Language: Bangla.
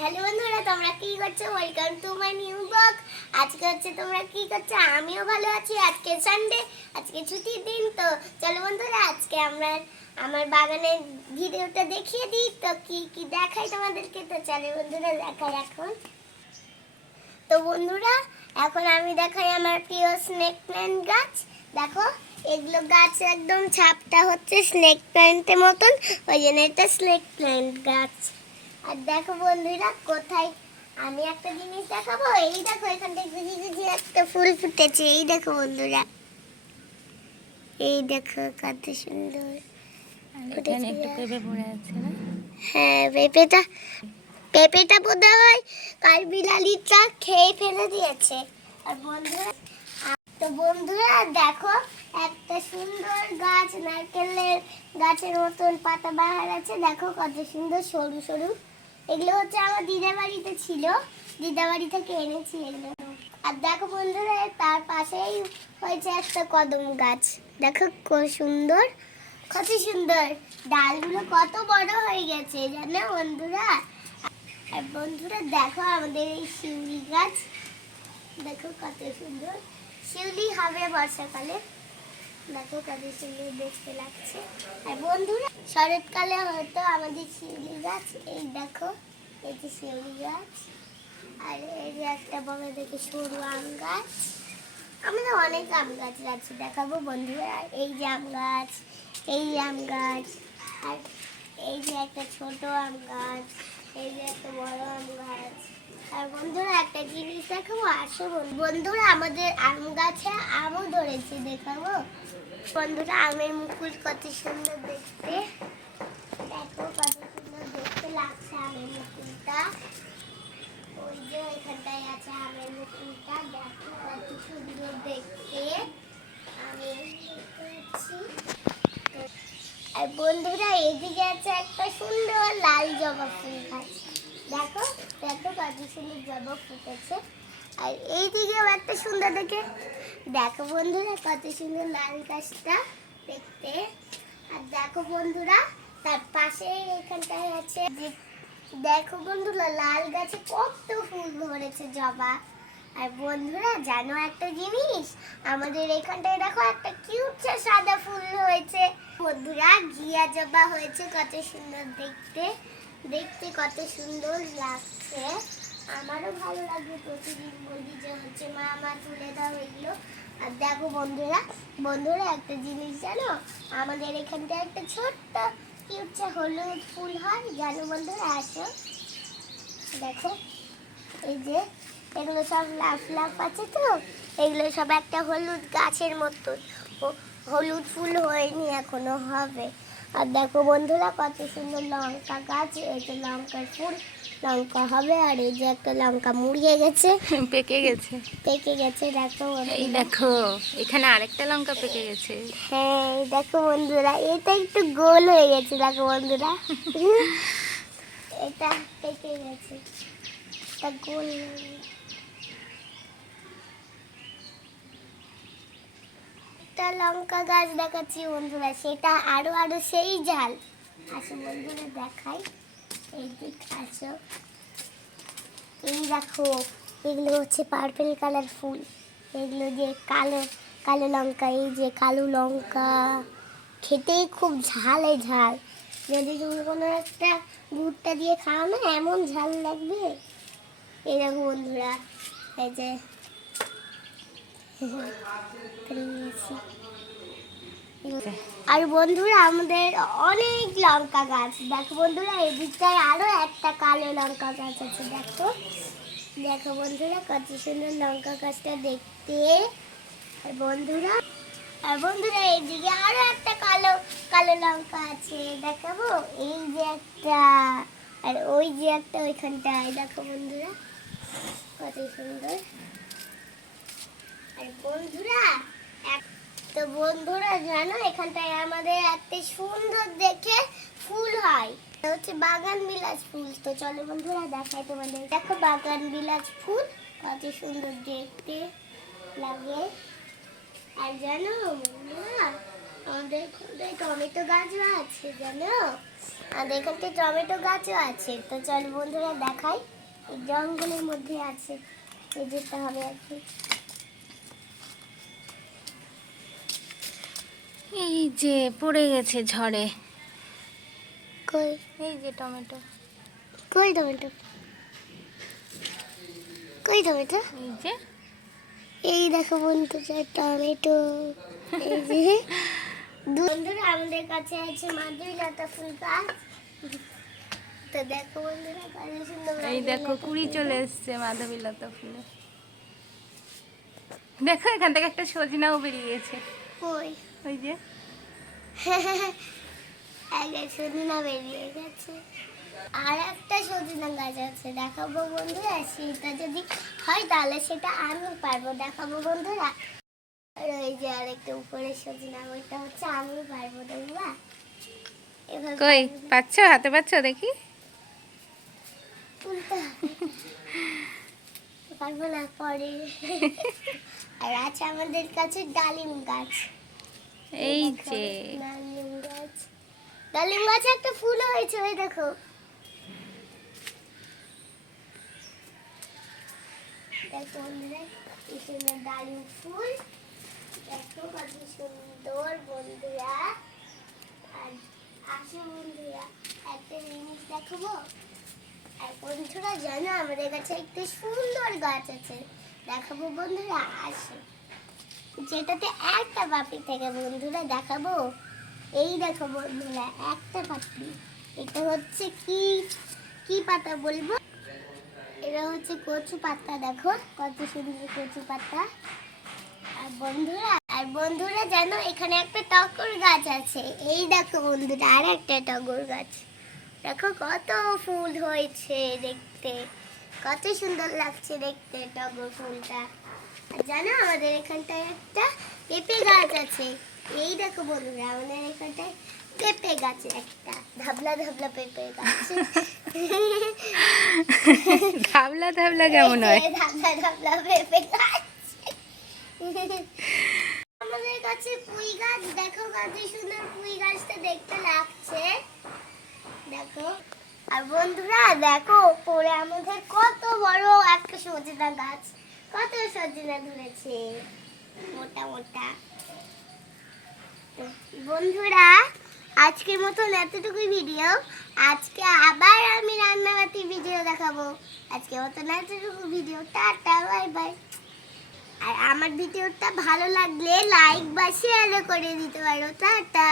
হ্যালো বন্ধুরা, তোমরা কি করছো? Welcome to my new blog. আজকে হচ্ছে তোমরা কি করছো? আমিও ভালো আছি। আজকে সানডে, আজকে ছুটির দিন। তো চলো বন্ধুরা, আজকে আমরা আমার বাগানের ভিডিওটা দেখিয়ে দিই। তো কি কি দেখাই তোমাদেরকে, তো চলো বন্ধুরা দেখাই এখন। তো বন্ধুরা, এখন আমি দেখাই আমার প্রিয় স্নেক প্ল্যান্ট গাছ। দেখো, এগুলো গাছ একদম ছাপটা হচ্ছে স্নেক প্ল্যান্টের মতন, ওই জন্য এটা স্নেক প্ল্যান্ট গাছ। আর দেখো বন্ধুরা, কোথায় আমি একটা জিনিস দেখাবো। এই দেখো, এখান থেকে গুজি গুজি একটা ফুল ফুটেছে। এই দেখো বন্ধুরা, এই দেখো কত সুন্দর। এখানে একটু পেঁপে পড়ে আছে না? হ্যাঁ, পেঁপেটা বোধ হয় কার বিড়ালিটা খেয়ে ফেলে দিয়েছে। আর বন্ধুরা দেখো, একটা সুন্দর গাছ, নারকেলের গাছের মতন পাতা বাহার আছে। দেখো কত সুন্দর সরু সরু। এগুলো হচ্ছে আমার দিদার বাড়িতে ছিল, দিদার বাড়ি থেকে এনেছি এগুলো। আর দেখো বন্ধুরা, তার পাশেই হয়েছে একটা কদম গাছ। দেখো কত সুন্দর, কত সুন্দর ডালগুলো, কত বড় হয়ে গেছে জানো বন্ধুরা। আর বন্ধুরা দেখো, আমাদের এই শিউলি গাছ দেখো কত সুন্দর। শিউলি হবে বর্ষাকালে। দেখো কত সুন্দর দেখতে লাগছে। আর বন্ধুরা, শরৎকালে হয়তো আমাদের শিউলি গাছ, এই দেখো, এই যে শিউলি গাছ। আর এই যে একটা বড় দেখে সরু আম গাছ। আমাদের অনেক আম গাছ আছে, দেখাবো বন্ধুরা। এই যে আম গাছ, এই আম গাছ, আর এই যে একটা ছোট আম গাছ, এই যে একটা বড় আম গাছ। আর বন্ধুরা একটা জিনিস দেখাবো, আসো বন্ধুরা, আমাদের আম গাছে আমও ধরেছে, দেখাবো বন্ধুরা। আমের মুকুল কত সুন্দর দেখতে। দেখো কত সুন্দর দেখতে লাগছে আমের মুকুলটা। ওই যে এখানটায় আছে আমের মুকুলটা, দেখো কত সুন্দর দেখতে। আমি দেখতে। আর বন্ধুরা, এদিকে আছে একটা সুন্দর লাল জবা ফুল গাছ। দেখো দেখো কত সুন্দর জবা ফুটেছে। আর এইদিকেও একটা সুন্দর দেখো বন্ধুরা, কত সুন্দর লাল গাছটা দেখতে। আর দেখো বন্ধুরা, তার পাশে এখানটায় আছে দেখো বন্ধুরা, লাল গাছে কত ফুল ধরেছে জবা। আর বন্ধুরা জানো একটা জিনিস, আমাদের এখানটায় দেখো একটা কিউট সাদা ফুল হয়েছে বন্ধুরা, ঘিয়া জবা হয়েছে। কত সুন্দর দেখতে, দেখতে কত সুন্দর লাগছে। আমারও ভালো লাগবে, প্রতিদিন বলি যে হচ্ছে মা আমার তুলে দাও এগুলো। আর দেখো বন্ধুরা, বন্ধুরা একটা জিনিস জানো, আমাদের এখানটা একটা ছোট্ট কিউট হলুদ ফুল হয় জানো বন্ধুরা। আসো দেখো, এই যে এগুলো সব লাফ লাফ আছে, তো এগুলো সব একটা হলুদ গাছের মতো, হলুদ ফুল হয়নি, এখনো হবে। আর দেখো বন্ধুরা, কত সুন্দর লঙ্কা গাছ। এই যে লঙ্কার ফুল, লঙ্কা হবে। আর এই যে একটা লঙ্কা মুড়িয়ে গেছে, পেকে গেছে। পেকে গেছে। দেখো এই দেখো, এখানে আরেকটা লঙ্কা পেকে গেছে। হ্যাঁ, এই দেখো বন্ধুরা, এটা একটু গোল হয়ে গেছে। দেখো বন্ধুরা, এটা পেকে গেছে, এটা গোল হয়ে গেছে। একটা লঙ্কা গাছ দেখাচ্ছি বন্ধুরা, সেটা আরো আরো সেই ঝাল। আসো বন্ধুরা দেখাই, এই দিক আসো। এই দেখো, এগুলো হচ্ছে পার্পল কালার ফুল। এগুলো যে কালো কালো লঙ্কা, এই যে কালো লঙ্কা, খেতেই খুব ঝালে ঝাল। যদি তুমি কোনো একটা ভুট্টা দিয়ে খাও না, এমন ঝাল লাগবে। এই দেখো বন্ধুরা, এই যে আর বন্ধুরা, আমাদের অনেক লঙ্কা গাছ। দেখো বন্ধুরা, এই দিকটায় আরো একটা কালো লঙ্কা গাছ আছে। দেখো দেখো বন্ধুরা, কত সুন্দর লঙ্কা গাছটা দেখতে। আর বন্ধুরা এইদিকে আরো একটা কালো কালো লঙ্কা আছে, দেখাবো। এই যে একটা, আর ওই যে একটা ওইখানটায়। দেখো বন্ধুরা, কত সুন্দর। আর বন্ধুরা, তো বন্ধুরা জানো, এখানটায় আমাদের একটা সুন্দর দেখে ফুল হয়, এটা হচ্ছে বাগান বিলাস ফুল। তো চলো বন্ধুরা দেখাই তোমাদের। দেখো বাগান বিলাস ফুল, কত সুন্দর দেখতে লাগে। আর জানো বন্ধুরা, আমাদের এখানে টমেটো গাছও আছে জানো, আমাদের এখানে টমেটো গাছও আছে। তো চল বন্ধুরা দেখাই, এই জঙ্গলের মধ্যে আছে, এই যেতে হবে আর কি। এই যে পড়ে গেছে ঝড়ে। কই এই যে টমেটো। কই টমেটো, কই টমেটো? এই যে এই দেখো বন্ধুরা টমেটো, এই যে বন্ধুরা আমাদের কাছে আছে মাধবীলতা ফুল গাছ। তো দেখো বন্ধুরা কত সুন্দর এই দেখো মাধবীলতা কুড়ি ফুল চলে গাছ। এসছে মাধবীলতা ফুলে। দেখো এখান থেকে একটা সজনাও বেরিয়েছে। কই ওই যে একটা সজনা বেরিয়ে গেছে, আর একটা সজনা গাছ আছে দেখাবো বন্ধুরা, সেটা যদি হয় তাহলে সেটা আমি পারবো দেখাবো বন্ধুরা। আর ওই যে আরেকটা উপরে সজনা, ওইটা হচ্ছে আমি পারবো, দেখবা এভাবে কই পারবো না। পাচ্ছ, হাতে পাচ্ছ দেখি। তুলতে হবে। পারবো না পরে। আর আছে আমাদের কাছে ডালিম গাছ, এই দেখো, যে ডালিম গাছ, ডালিম গাছে একটা ফুল হয়েছে ওই দেখো। দেখো বন্ধুরা কি সুন্দর ডালিম ফুল, দেখো কত সুন্দর বন্ধুরা। আর আসো বন্ধুরা একটা জিনিস দেখাবো। আর বন্ধুরা জানো আমাদের কাছে একটা সুন্দর গাছ আছে, দেখাবো বন্ধুরা আসো, যেটাতে একটা পাপড়ি থেকে বন্ধুরা দেখাবো। এই দেখো বন্ধুরা একটা পাপড়ি, এটা হচ্ছে কি কি পাতা বলবো, এটা হচ্ছে কচু পাতা, দেখো কত সুন্দর কচু পাতা। আর বন্ধুরা জানো এখানে একটা টগর গাছ আছে, এই দেখো বন্ধুরা আর একটা টগর গাছ, দেখো কত ফুল হয়েছে, দেখতে কত সুন্দর লাগছে দেখতে টগর ফুলটা। আর জানো আমাদের এখানটায় একটা পেঁপে গাছ আছে, এই দেখো বন্ধুরা আমাদের এখানটায় পেঁপে গাছ, একটা ধাবলা ধাবলা পেঁপে গাছ। ধাবলা ধাবলা কেমন হয়? এই যে ধাবলা ধাবলা পেঁপে গাছ। আমাদের কাছে পুঁই গাছ, দেখো কত সুন্দর পুঁই গাছটা দেখতে লাগছে, দেখো। আর বন্ধুরা দেখো পরে আমাদের কত বড় একটা সজনা গাছ, কত সজনা ধরেছে মোটা মোটা। তো বন্ধুরা আজকের মতন এতটুকুই ভিডিও, আজকে আবার আমি রান্নাবাতির ভিডিও দেখাবো। আজকের মতন এতটুকু ভিডিও, টাটা বাই বাই। আর আমার ভিডিওটা ভালো লাগলে লাইক বা শেয়ার করে দিতে পারো, টাটা।